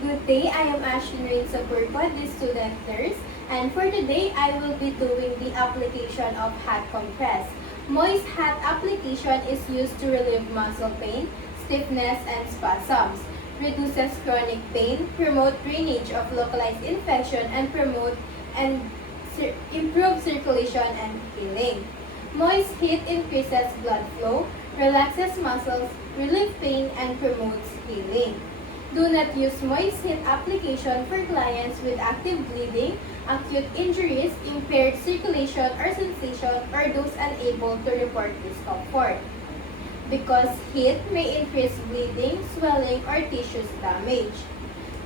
Good day, I am Ashley Rain Sapurco, the student nurse, and for today I will be doing the application of hot compress. Moist hot application is used to relieve muscle pain, stiffness, and spasms, reduces chronic pain, promote drainage of localized infection, and improve circulation and healing. Moist heat increases blood flow, relaxes muscles, relieves pain, and promotes healing. Do not use moist heat application for clients with active bleeding, acute injuries, impaired circulation or sensation, or those unable to report discomfort, because heat may increase bleeding, swelling, or tissues damage.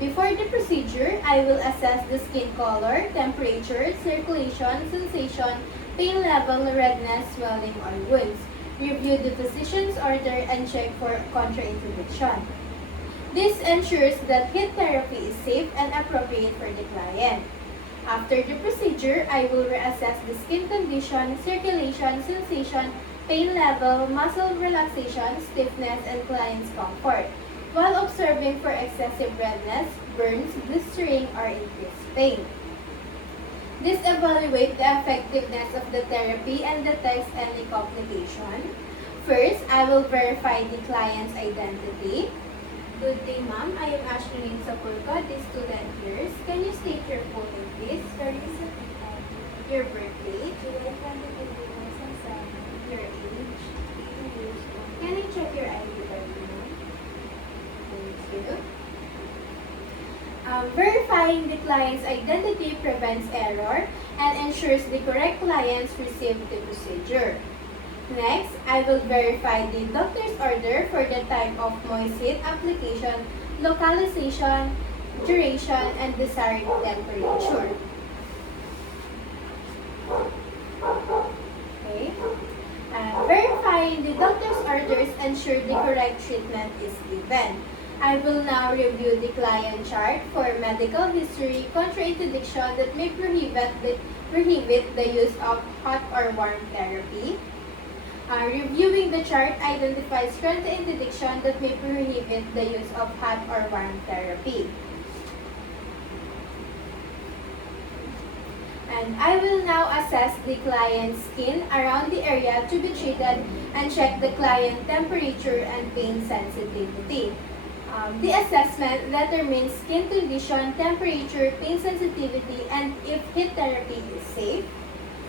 Before the procedure, I will assess the skin color, temperature, circulation, sensation, pain level, redness, swelling, or wounds. Review the physician's order and check for contraindication. This ensures that heat therapy is safe and appropriate for the client. After the procedure, I will reassess the skin condition, circulation, sensation, pain level, muscle relaxation, stiffness, and client's comfort, while observing for excessive redness, burns, blistering, or increased pain. This evaluates the effectiveness of the therapy and detects any complication. First, I will verify the client's identity. Good day, ma'am. I am Ashley Sapurco, the student nurse. Can you state your full name, please? Carissa Your birthday, July 2007, your age. 18 years old. Can I check your ID card, ma'am? Thank you. Verifying the client's identity prevents error and ensures the correct clients receive the procedure. Next, I will verify the doctor's order for the type of moist heat application, localization, duration, and desired temperature. Okay. Verifying the doctor's orders ensure the correct treatment is given. I will now review the client chart for medical history, contraindication that may prohibit the use of hot or warm therapy. Reviewing the chart identifies contraindication that may prohibit the use of hot or warm therapy. And I will now assess the client's skin around the area to be treated and check the client temperature and pain sensitivity. The assessment determines skin condition, temperature, pain sensitivity, and if heat therapy is safe.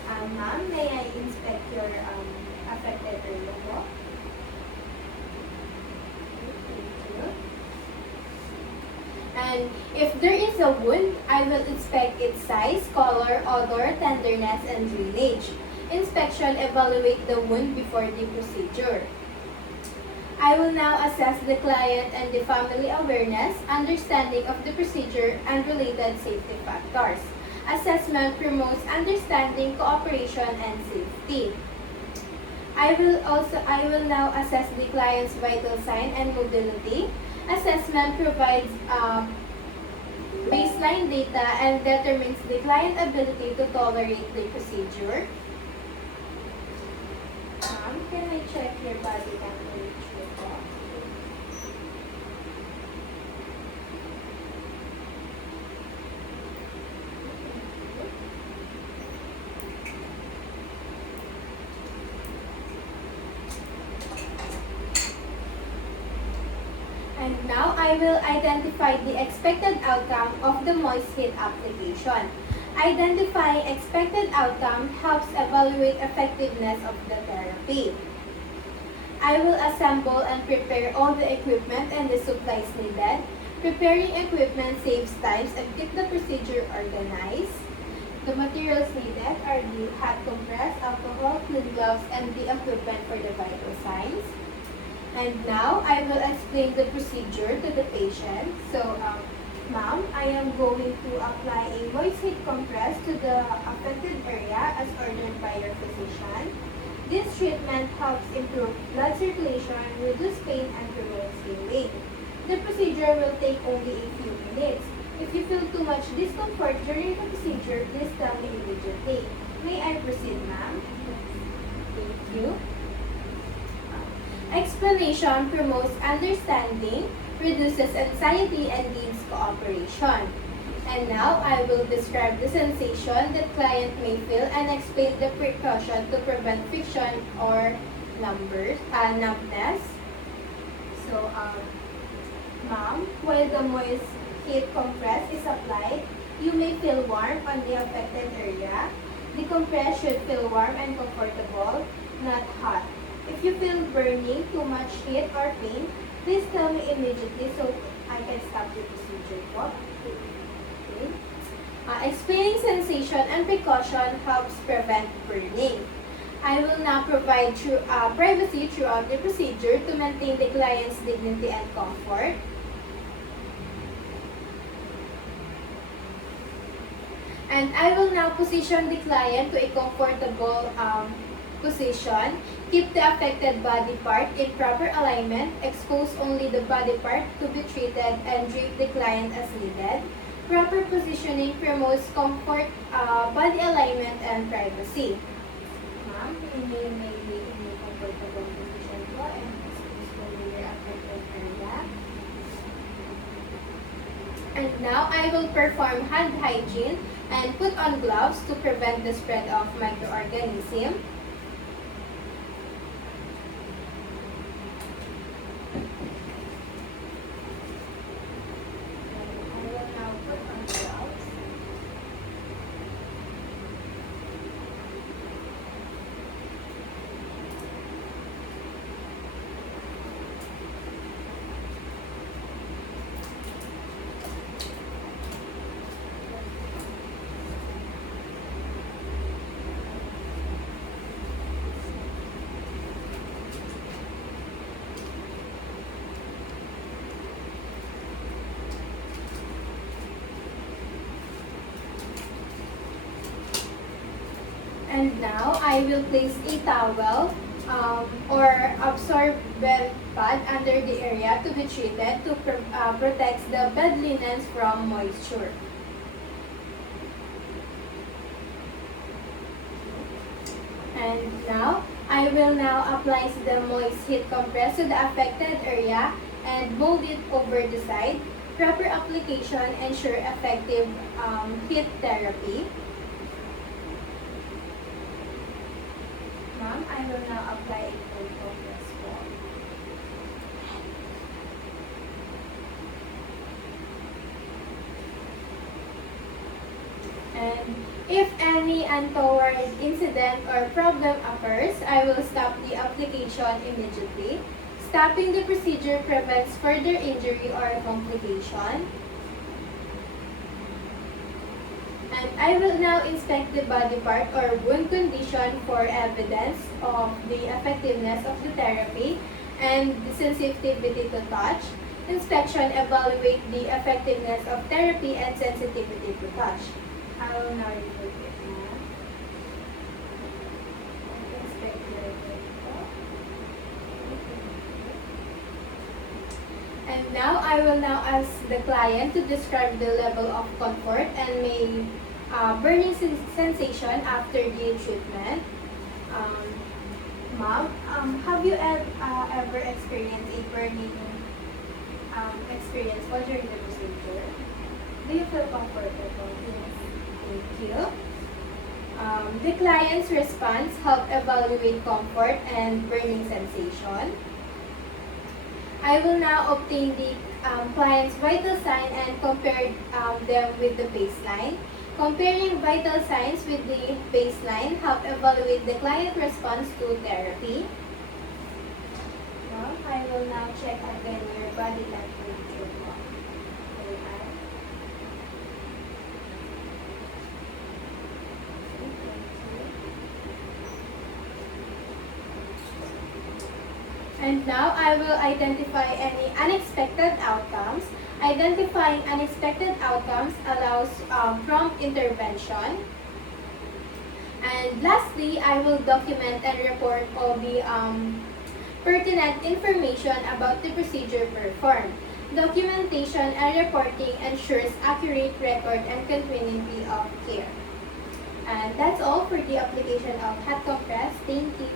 Ma'am, may I inspect your affected area po? Thank you. And if there is a wound, I will inspect its size, color, odor, tenderness, and drainage. Inspection evaluate the wound before the procedure. I will now assess the client and the family awareness, understanding of the procedure, and related safety factors. Assessment promotes understanding, cooperation, and safety. I will now assess the client's vital sign and mobility. Assessment provides baseline data and determines the client ability to tolerate the procedure. Can I check your body temperature po? And now I will identify the expected outcome of the moist heat application. Identifying expected outcome helps evaluate effectiveness of the therapy. I will assemble and prepare all the equipment and the supplies needed. Preparing equipment saves time and keeps the procedure organized. The materials needed are the hot compress, alcohol, clean gloves, and the equipment for the vital signs. And now I will explain the procedure to the patient. So, ma'am, I am going to apply a moist heat compress to the affected area as ordered by your physician. This treatment helps improve blood circulation, reduce pain, and promotes healing. The procedure will take only a few minutes. If you feel too much discomfort during the procedure, please tell me immediately. May I proceed, ma'am? Thank you. Explanation promotes understanding, reduces anxiety, and gains cooperation. And now I will describe the sensation that client may feel and explain the precaution to prevent friction or numbness. So, ma'am, while the moist heat compress is applied, you may feel warm on the affected area. The compress should feel warm and comfortable, not hot. If you feel burning, too much heat or pain, please tell me immediately so I can stop the procedure po. Okay. Explaining sensation and precaution helps prevent burning. I will now provide privacy throughout the procedure to maintain the client's dignity and comfort. And I will now position the client to a comfortable position. Keep the affected body part in proper alignment. Expose only the body part to be treated and drape the client as needed. Proper positioning promotes comfort, body alignment, and privacy. Ma'am, you may be in a comfortable position po and expose only your affected area. And now I will perform hand hygiene and put on gloves to prevent the spread of microorganisms. I will now put on gloves. And now I will place a towel or absorbent pad under the area to be treated to protect the bed linens from moisture. And now I will now apply the moist heat compress to the affected area and mold it over the side. Proper application ensure effective heat therapy. Ma'am, I will now apply a cold compress form. And if any untoward incident or problem occurs, I will stop the application immediately. Stopping the procedure prevents further injury or complication. And I will now inspect the body part or wound condition for evidence of the effectiveness of the therapy and the sensitivity to touch. Inspection evaluate the effectiveness of therapy and sensitivity to touch. I will now refer to it now. Inspect the report. And now I will now ask the client to describe the level of comfort and may burning sensation after the treatment. Ma'am, have you ever experienced a burning experience while during the procedure? Do you feel comfortable? Yes. Thank you. The client's response helped evaluate comfort and burning sensation. I will now obtain the client's vital sign and compare them with the baseline. Comparing vital signs with the baseline help evaluate the client response to therapy. Now, I will now check again your body temperature. And now I will identify any unexpected outcomes. Identifying unexpected outcomes allows prompt intervention. And lastly, I will document and report all the pertinent information about the procedure performed. Documentation and reporting ensures accurate record and continuity of care. And that's all for the application of hot compress. Thank you.